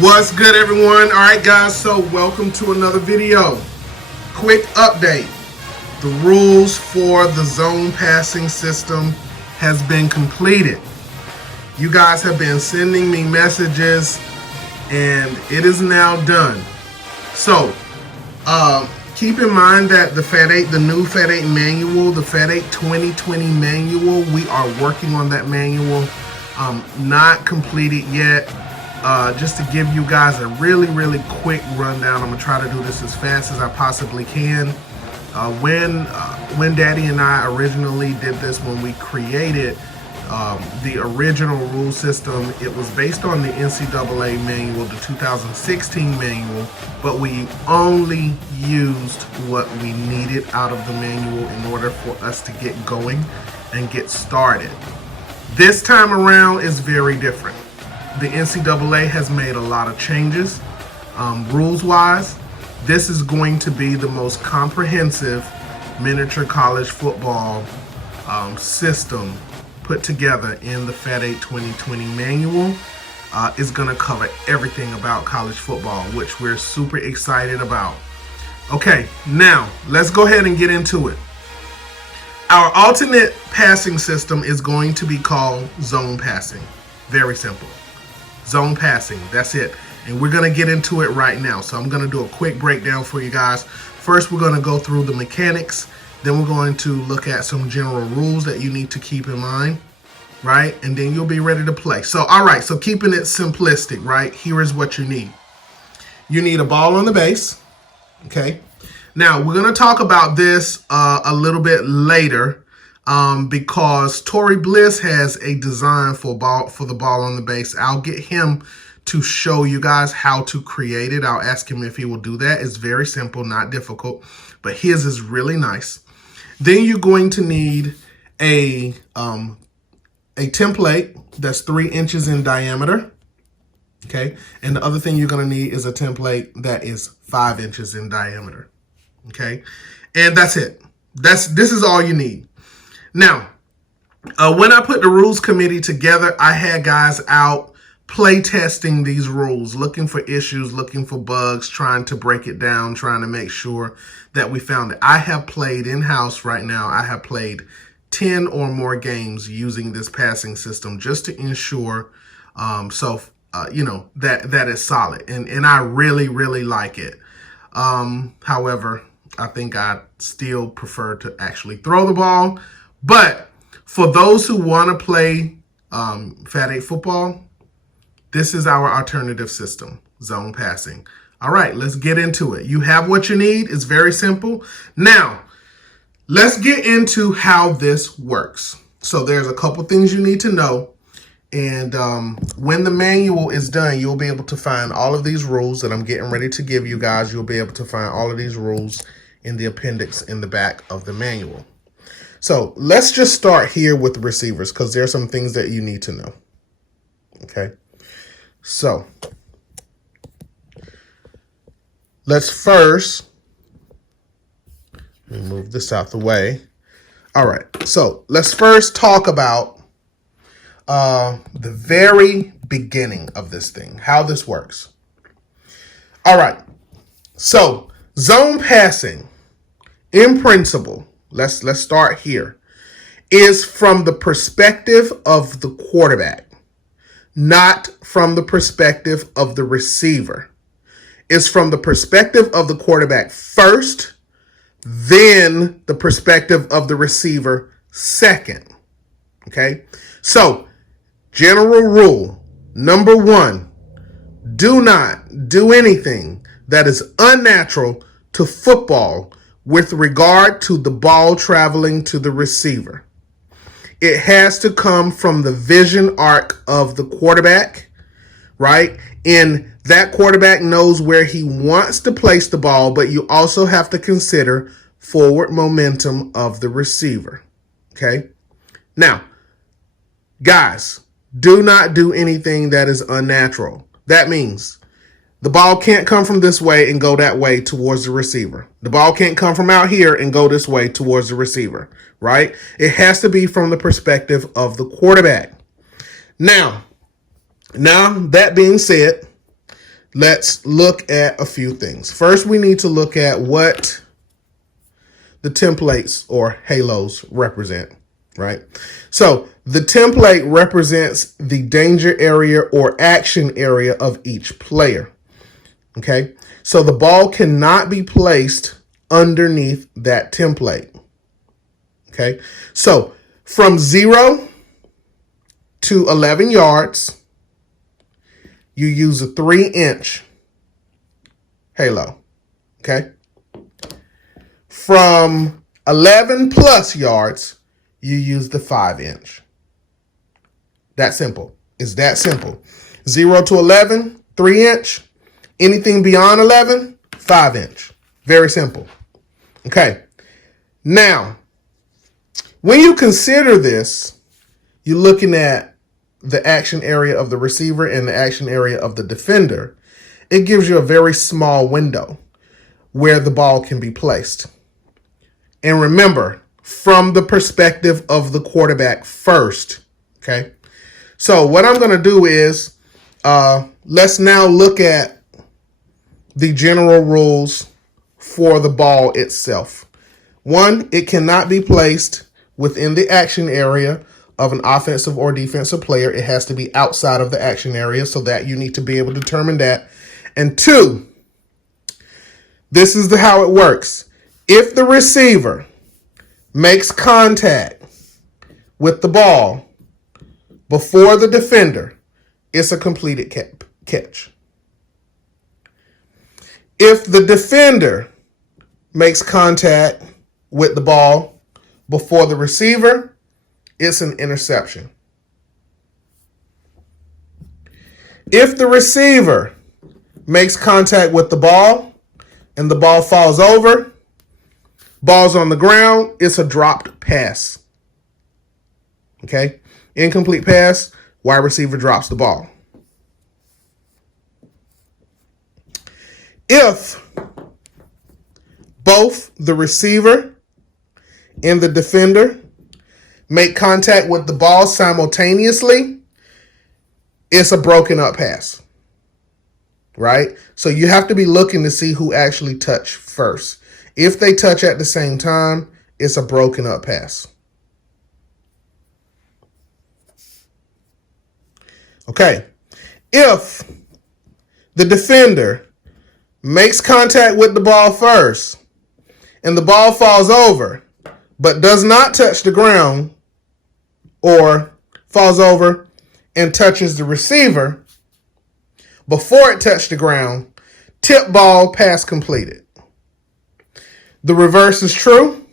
What's good, everyone? All right, guys, so welcome to another video. Quick update. The rules for the zone passing system has been completed. You guys have been sending me messages and it is now done. So, keep in mind that the FAT8, the new FAT8 manual, the FAT8 2020 manual, we are working on that manual. Not completed yet. Just to give you guys a really quick rundown, I'm gonna try to do this as fast as I possibly can. When Daddy and I originally did this, when we created the original rule system, it was based on the NCAA manual, the 2016 manual, but we only used what we needed out of the manual in order for us to get going and get started. This time around is very different. The NCAA has made a lot of changes rules-wise. This is going to be the most comprehensive miniature college football system put together in the FAT8 2020 manual. Is going to cover everything about college football, which we're super excited about. Okay, now let's go ahead and get into it. Our alternate passing system is going to be called zone passing. Very simple. Zone passing, that's it. And we're going to get into it right now. So I'm going to do a quick breakdown for you guys. First, we're going to go through the mechanics. Then we're going to look at some general rules that you need to keep in mind, right? And then you'll be ready to play. So, all right, so keeping it simplistic, right? Here is what you need. You need a ball on the base, okay? Now, we're going to talk about this a little bit later. Because Tory Bliss has a design for the ball on the base. I'll get him to show you guys how to create it. I'll ask him if he will do that. It's very simple, not difficult, but his is really nice. Then you're going to need a template that's 3 inches in diameter. Okay, and the other thing you're going to need is a template that is 5 inches in diameter. Okay, and that's it. This is all you need. Now, when I put the rules committee together, I had guys out play testing these rules, looking for issues, looking for bugs, trying to break it down, trying to make sure that we found it. I have played in-house right now. I have played 10 or more games using this passing system just to ensure that it's solid. And I really like it. However, I think I still prefer to actually throw the ball. But for those who want to play FAT8 football, this is our alternative system, zone passing. All right, let's get into it. You have what you need. It's very simple. Now, let's get into how this works. So there's a couple things you need to know. And when the manual is done, you'll be able to find all of these rules that I'm getting ready to give you guys. You'll be able to find all of these rules in the appendix in the back of the manual. So let's just start here with receivers because there are some things that you need to know. Okay, so let's first move this out the way. All right, so let's first talk about the very beginning of this thing, how this works. All right, so zone passing in principle, let's start here, is from the perspective of the quarterback, not from the perspective of the receiver. It's from the perspective of the quarterback first, then the perspective of the receiver second. Okay? So, general rule number 1, do not do anything that is unnatural to football with regard to the ball traveling to the receiver. It has to come from the vision arc of the quarterback, right? And that quarterback knows where he wants to place the ball, but you also have to consider forward momentum of the receiver, okay? Now, guys, do not do anything that is unnatural. That means the ball can't come from this way and go that way towards the receiver. The ball can't come from out here and go this way towards the receiver, right? It has to be from the perspective of the quarterback. Now that being said, let's look at a few things. First, we need to look at what the templates or halos represent, right? So the template represents the danger area or action area of each player, okay? So the ball cannot be placed underneath that template, okay? So from 0 to 11 yards, you use a 3-inch halo, okay? From 11 plus yards, you use the 5-inch. That simple. It's that simple. 0 to 11, 3-inch. Anything beyond 11, 5-inch. Very simple. Okay. Now, when you consider this, you're looking at the action area of the receiver and the action area of the defender. It gives you a very small window where the ball can be placed. And remember, from the perspective of the quarterback first, okay? So what I'm going to do is, let's now look at the general rules for the ball itself. 1, it cannot be placed within the action area of an offensive or defensive player. It has to be outside of the action area, so that you need to be able to determine that. And 2, this is how it works. If the receiver makes contact with the ball before the defender, it's a completed catch. If the defender makes contact with the ball before the receiver, it's an interception. If the receiver makes contact with the ball and the ball falls over, ball's on the ground, it's a dropped pass. Okay? Incomplete pass, wide receiver drops the ball. If both the receiver and the defender make contact with the ball simultaneously, it's a broken up pass, right? So you have to be looking to see who actually touched first. If they touch at the same time, it's a broken up pass. Okay. If the defender makes contact with the ball first and the ball falls over but does not touch the ground, or falls over and touches the receiver before it touched the ground, tip ball, pass completed. The reverse is true.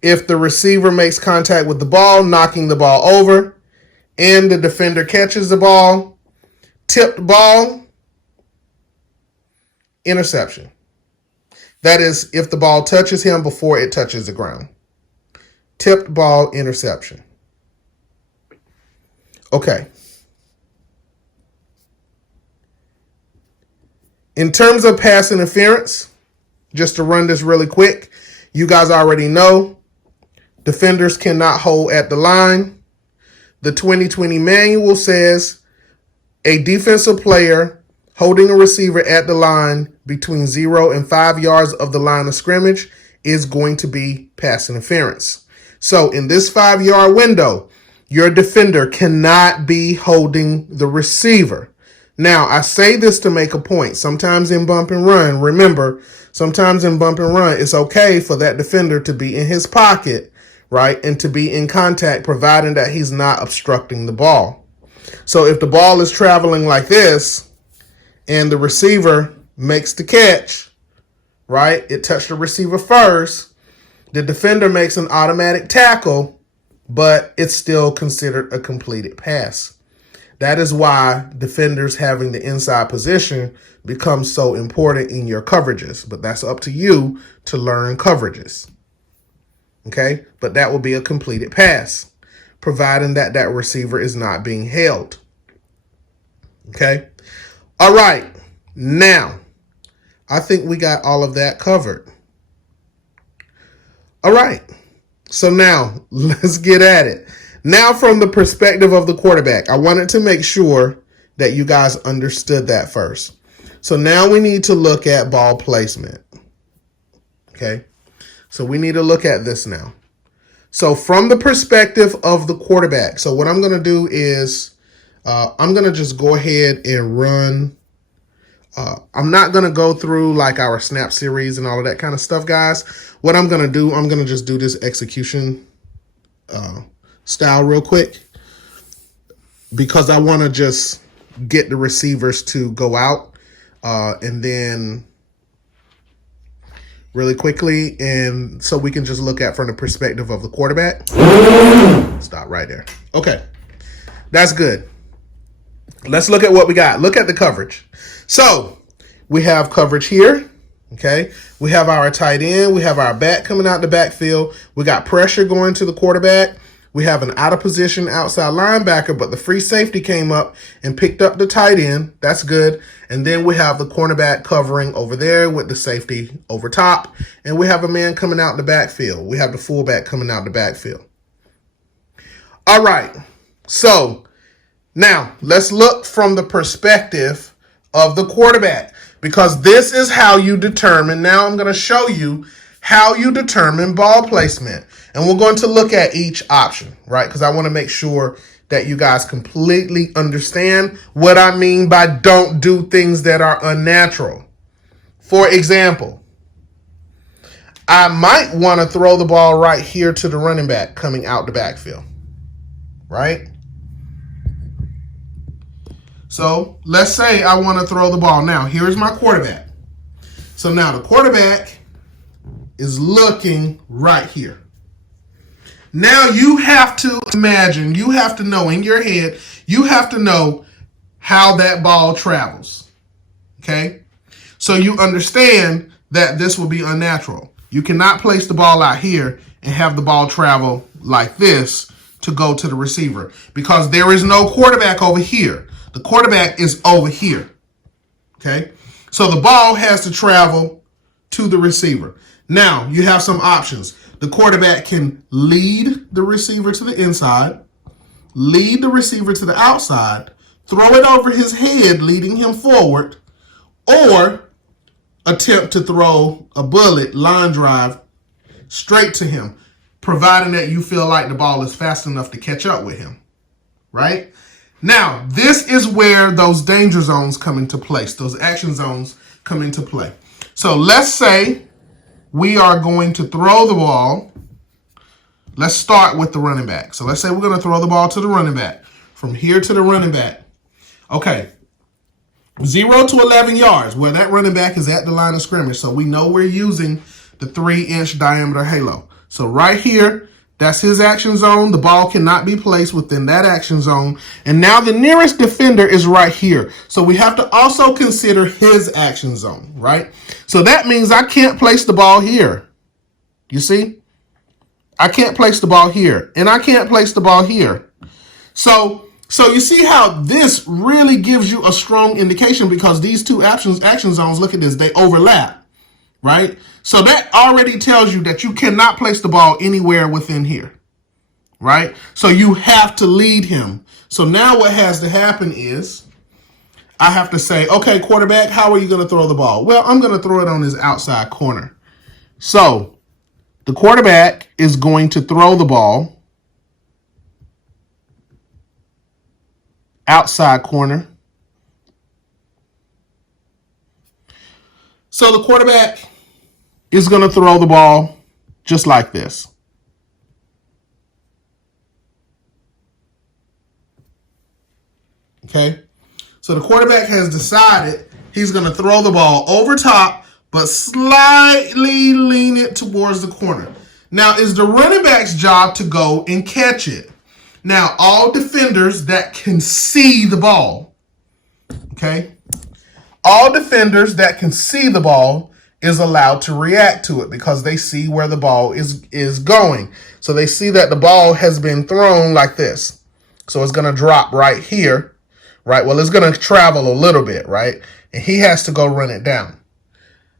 If the receiver makes contact with the ball, knocking the ball over, and the defender catches the ball, tipped ball, interception. That is, if the ball touches him before it touches the ground. Tipped ball, interception. Okay. In terms of pass interference, just to run this really quick, you guys already know defenders cannot hold at the line. The 2020 manual says a defensive player holding a receiver at the line between 0 and 5 yards of the line of scrimmage is going to be pass interference. So in this 5-yard window, your defender cannot be holding the receiver. Now, I say this to make a point. Sometimes in bump and run, remember, sometimes in bump and run, it's okay for that defender to be in his pocket, right, and to be in contact, providing that he's not obstructing the ball. So if the ball is traveling like this and the receiver makes the catch, right, it touched the receiver first, the defender makes an automatic tackle, but it's still considered a completed pass. That is why defenders having the inside position becomes so important in your coverages. But that's up to you to learn coverages. Okay? But that will be a completed pass, providing that that receiver is not being held. Okay? All right. Now, I think we got all of that covered. All right. So now, let's get at it. Now, from the perspective of the quarterback, I wanted to make sure that you guys understood that first. So now we need to look at ball placement. Okay. So we need to look at this now. So from the perspective of the quarterback, so what I'm going to do is I'm going to just go ahead and run. I'm not going to go through like our snap series and all of that kind of stuff, guys. What I'm going to do, I'm going to just do this execution style real quick because I want to just get the receivers to go out and then really quickly, and so we can just look at from the perspective of the quarterback. Stop right there. Okay, that's good. Let's look at what we got. Look at the coverage. So we have coverage here. Okay, we have our tight end. We have our back coming out the backfield. We got pressure going to the quarterback. We have an out of position outside linebacker, but the free safety came up and picked up the tight end. That's good. And then we have the cornerback covering over there with the safety over top. And we have a man coming out the backfield. We have the fullback coming out the backfield. All right. So now let's look from the perspective of the quarterback, because this is how you determine. Now I'm going to show you how you determine ball placement. And we're going to look at each option, right? Because I want to make sure that you guys completely understand what I mean by don't do things that are unnatural. For example, I might want to throw the ball right here to the running back coming out the backfield, right? So let's say I want to throw the ball. Now, here's my quarterback. So now the quarterback is looking right here. Now you have to imagine, you have to know in your head, you have to know how that ball travels. Okay? So you understand that this will be unnatural. You cannot place the ball out here and have the ball travel like this to go to the receiver, because there is no quarterback over here. The quarterback is over here. Okay? So the ball has to travel to the receiver. Now, you have some options. The quarterback can lead the receiver to the inside, lead the receiver to the outside, throw it over his head, leading him forward, or attempt to throw a bullet, line drive, straight to him, providing that you feel like the ball is fast enough to catch up with him, right? Now, this is where those danger zones come into place. Those action zones come into play. So let's say we are going to throw the ball. Let's start with the running back. So let's say we're going to throw the ball to the running back. From here to the running back. Okay. 0 to 11 yards. Well, that running back is at the line of scrimmage. So we know we're using the 3-inch diameter halo. So right here, that's his action zone. The ball cannot be placed within that action zone. And now the nearest defender is right here. So we have to also consider his action zone, right? So that means I can't place the ball here. You see? I can't place the ball here. And I can't place the ball here. So you see how this really gives you a strong indication, because these two action zones, look at this, they overlap, right? So that already tells you that you cannot place the ball anywhere within here, right? So you have to lead him. So now what has to happen is I have to say, okay, quarterback, how are you going to throw the ball? Well, I'm going to throw it on his outside corner. So the quarterback is going to throw the ball outside corner. So the quarterback is going to throw the ball just like this. Okay? So the quarterback has decided he's going to throw the ball over top, but slightly lean it towards the corner. Now, it's the running back's job to go and catch it. Now, all defenders that can see the ball, okay? All defenders that can see the ball is allowed to react to it, because they see where the ball is going. So they see that the ball has been thrown like this. So it's going to drop right here, right? Well, it's going to travel a little bit, right? And he has to go run it down.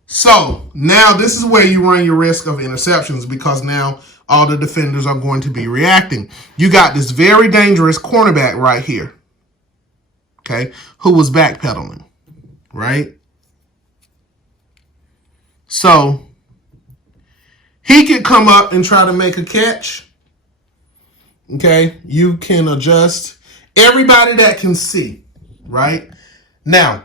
So now this is where you run your risk of interceptions, because now all the defenders are going to be reacting. You got this very dangerous cornerback right here, okay, who was backpedaling, right? So he could come up and try to make a catch. Okay, you can adjust everybody that can see, right? Now,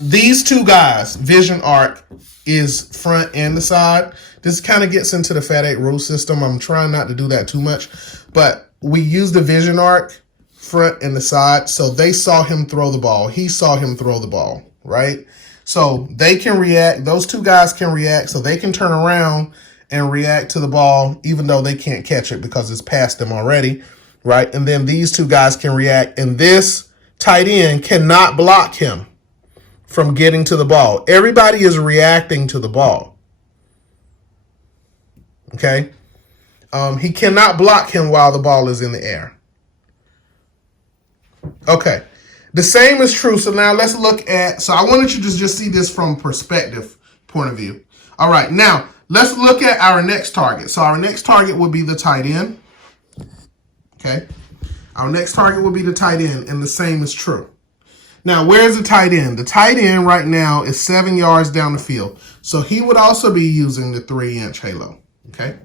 these two guys, vision arc is front and the side. This kind of gets into the FAT8 rule system. I'm trying not to do that too much, but we use the vision arc front and the side. So they saw him throw the ball. He saw him throw the ball, right? So they can react. Those two guys can react. So they can turn around and react to the ball, even though they can't catch it because it's past them already, right? And then these two guys can react, and this tight end cannot block him from getting to the ball. Everybody is reacting to the ball. Okay? He cannot block him while the ball is in the air. Okay. The same is true. So now let's look at, so I wanted you to just see this from perspective point of view. All right. Now let's look at our next target. So our next target will be the tight end. Okay. Our next target will be the tight end, and the same is true. Now, where's the tight end? The tight end right now is 7 yards down the field. So he would also be using the 3-inch halo. Okay.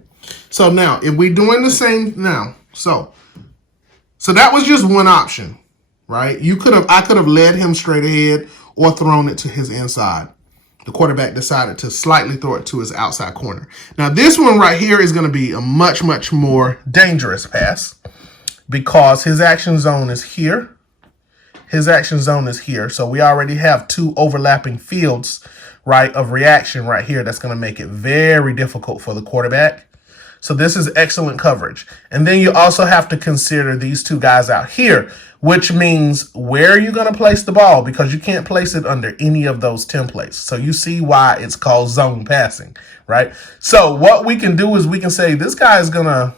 So now, if we're doing the same now, so that was just one option, right? I could have led him straight ahead or thrown it to his inside. The quarterback decided to slightly throw it to his outside corner. Now, this one right here is going to be a much, much more dangerous pass because his action zone is here. His action zone is here. So we already have two overlapping fields, right, of reaction right here. That's going to make it very difficult for the quarterback. So this is excellent coverage. And then you also have to consider these two guys out here, which means where are you going to place the ball? Because you can't place it under any of those templates. So you see why it's called zone passing, right? So what we can do is we can say this guy is going to,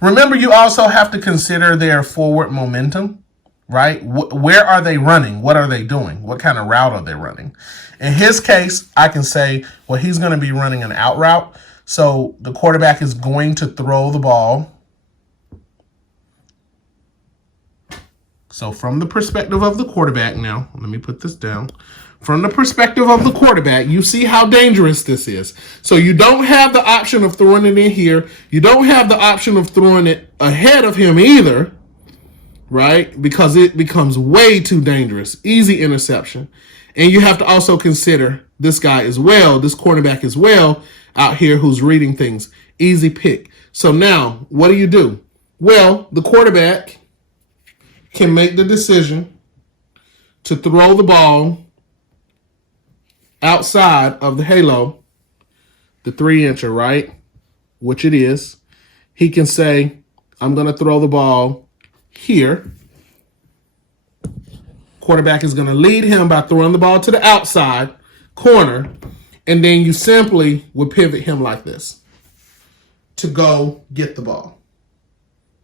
remember you also have to consider their forward momentum. Right? Where are they running? What are they doing? What kind of route are they running? In his case, I can say, well, he's going to be running an out route. So the quarterback is going to throw the ball. So from the perspective of the quarterback now, let me put this down. From the perspective of the quarterback, you see how dangerous this is. So you don't have the option of throwing it in here. You don't have the option of throwing it ahead of him either. Right? Because it becomes way too dangerous. Easy interception. And you have to also consider this guy as well, this cornerback as well, out here who's reading things. Easy pick. So now, what do? Well, the quarterback can make the decision to throw the ball outside of the halo, the 3-incher, right? Which it is. He can say, I'm going to throw the ball here. Quarterback is going to lead him by throwing the ball to the outside corner, and then you simply would pivot him like this to go get the ball.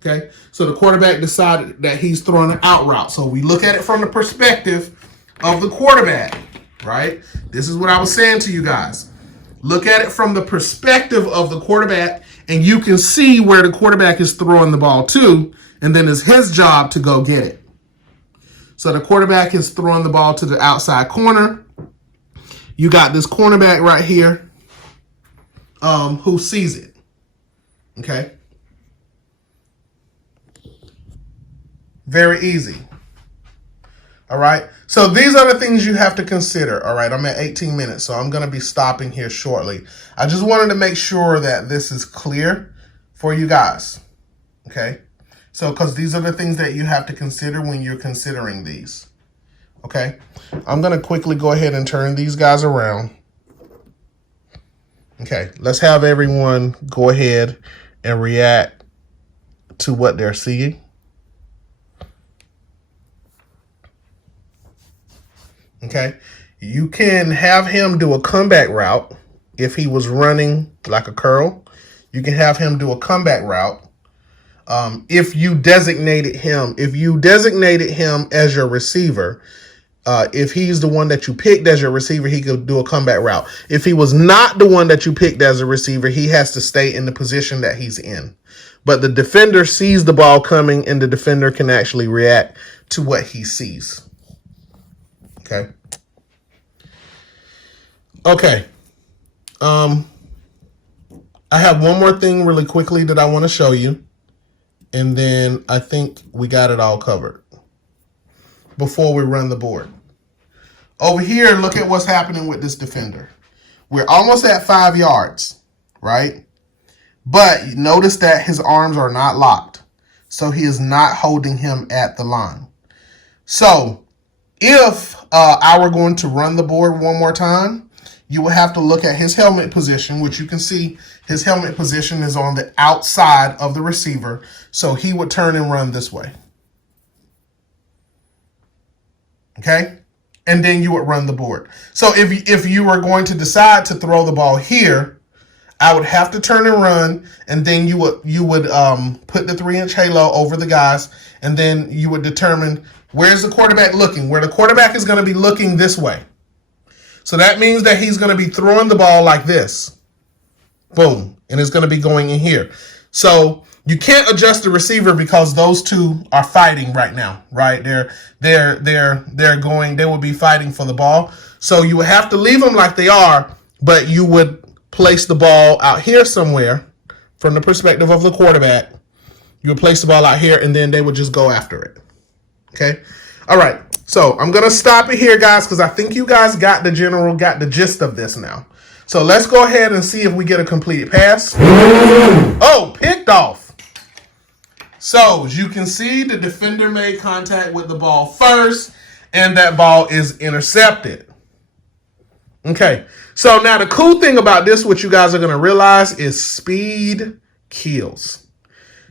Okay, so the quarterback decided that he's throwing an out route. So we look at it from the perspective of the quarterback, right? This is what I was saying to you guys. Look at it from the perspective of the quarterback, and you can see where the quarterback is throwing the ball to, and then it's his job to go get it. So the quarterback is throwing the ball to the outside corner. You got this cornerback right here who sees it. Okay? Very easy. All right? So these are the things you have to consider. All right? I'm at 18 minutes, so I'm going to be stopping here shortly. I just wanted to make sure that this is clear for you guys. Okay? So, because these are the things that you have to consider when you're considering these. Okay? I'm going to quickly go ahead and turn these guys around. Okay, let's have everyone go ahead and react to what they're seeing. Okay, you can have him do a comeback route if he was running like a curl. You can have him do a comeback route. If you designated him as your receiver, if he's the one that you picked as your receiver, he could do a comeback route. If he was not the one that you picked as a receiver, he has to stay in the position that he's in. But the defender sees the ball coming, and the defender can actually react to what he sees. Okay. Okay. I have one more thing really quickly that I want to show you. And then I think we got it all covered before we run the board. Over here, look at what's happening with this defender. We're almost at 5 yards, right? But notice that his arms are not locked. So he is not holding him at the line. So if I were going to run the board one more time, you will have to look at his helmet position, which you can see his helmet position is on the outside of the receiver. So he would turn and run this way. Okay? And then you would run the board. So if you were going to decide to throw the ball here, I would have to turn and run, and then you would put the 3-inch halo over the guys, and then you would determine where's the quarterback looking. Where the quarterback is going to be looking this way. So that means that he's going to be throwing the ball like this. Boom. And it's going to be going in here. So you can't adjust the receiver because those two are fighting right now, right? They will be fighting for the ball. So you would have to leave them like they are, but you would place the ball out here somewhere from the perspective of the quarterback. You would place the ball out here, and then they would just go after it. Okay? All right. So I'm going to stop it here, guys, because I think you guys got the gist of this now. So let's go ahead and see if we get a completed pass. Oh, picked off. So as you can see, the defender made contact with the ball first, and that ball is intercepted. Okay, so now the cool thing about this, what you guys are going to realize, is speed kills.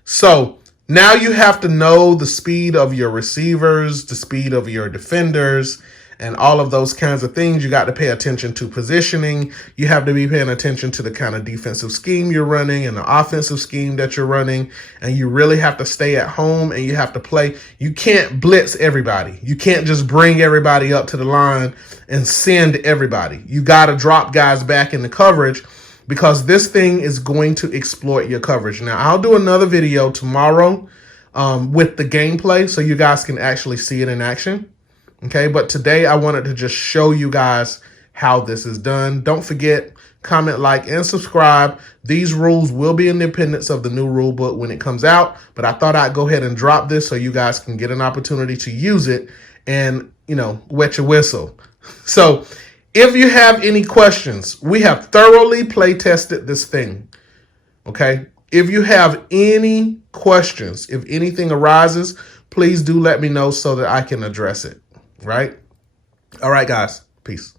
So now you have to know the speed of your receivers, the speed of your defenders, and all of those kinds of things. You got to pay attention to positioning. You have to be paying attention to the kind of defensive scheme you're running and the offensive scheme that you're running. And you really have to stay at home and you have to play. You can't blitz everybody. You can't just bring everybody up to the line and send everybody. You got to drop guys back in the coverage because this thing is going to exploit your coverage. Now, I'll do another video tomorrow with the gameplay so you guys can actually see it in action. Okay, but today I wanted to just show you guys how this is done. Don't forget, comment, like, and subscribe. These rules will be independent of the new rule book when it comes out, but I thought I'd go ahead and drop this so you guys can get an opportunity to use it and, you know, wet your whistle. So if you have any questions, we have thoroughly play tested this thing. Okay, if you have any questions, if anything arises, please do let me know so that I can address it. Right? All right, guys. Peace.